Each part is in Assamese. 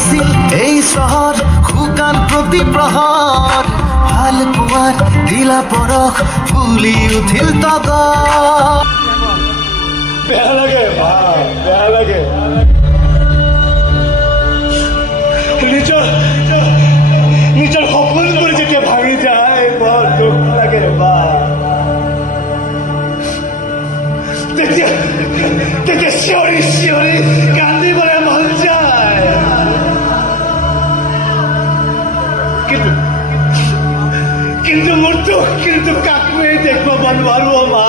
আছিল এই চহৰ শুকান প্ৰতি প্ৰহৰ ভাল পোৱাৰ ঢিলা পৰশ ফুলি উঠিল তগৰ বেয়া লাগে বেয়া লাগে নিজৰ সপোনবোৰ যেতিয়া ভাঙি যায় বৰ দুখ লাগে তেতিয়া চিঞৰি চিঞৰি কান্দিবলৈ মন যায় কিন্তু মোৰ দুখ কিন্তু কাকোৱেই দেখুৱাব নোৱাৰো মা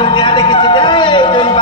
Dunia ada kita